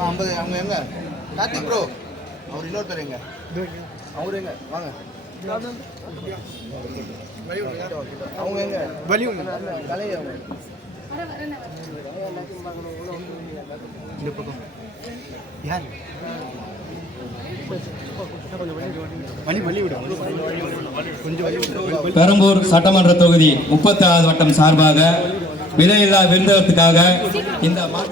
ஐம்பது அவங்க எங்க? கார்த்திக் ப்ரோ அவர் இன்னொரு பேர் எங்க? அவரு எங்க? வாங்க. அவங்க எங்க? வலி கலை அவங்க. இந்த பக்கம். யார்? பெரம்பூர் சட்டமன்ற தொகுதி முப்பத்தாறு வட்டம் சார்பாக விலையில்லா விருந்தகத்துக்காக இந்த மா-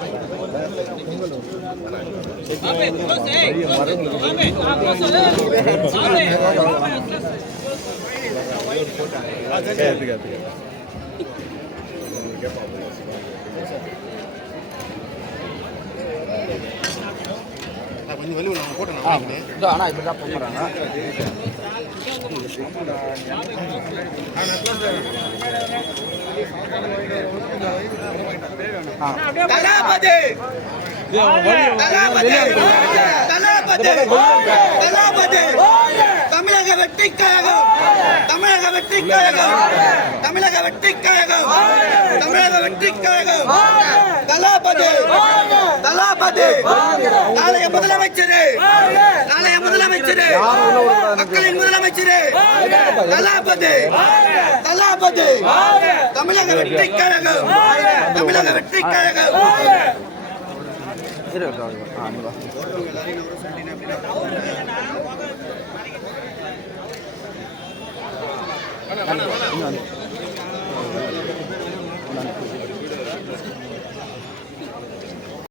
கொஞ்சம் வலி விடு போட்டேன் ஆனால் இப்படி தான் போகிறாங்க தளபதி! தமிழக வெற்றி கழகம்! தமிழக வெற்றி கழகம்! தமிழக வெற்றி கழகம்! தமிழக வெற்றி கழகம்! தளபதி! நாளைய முதலமைச்சர். நாளைய முதலமைச்சர். மக்களின் முதலமைச்சர். தலாபதி தலாபதி தமிழக வெற்றி கழகம் தமிழக வெற்றி கழகம் Thank.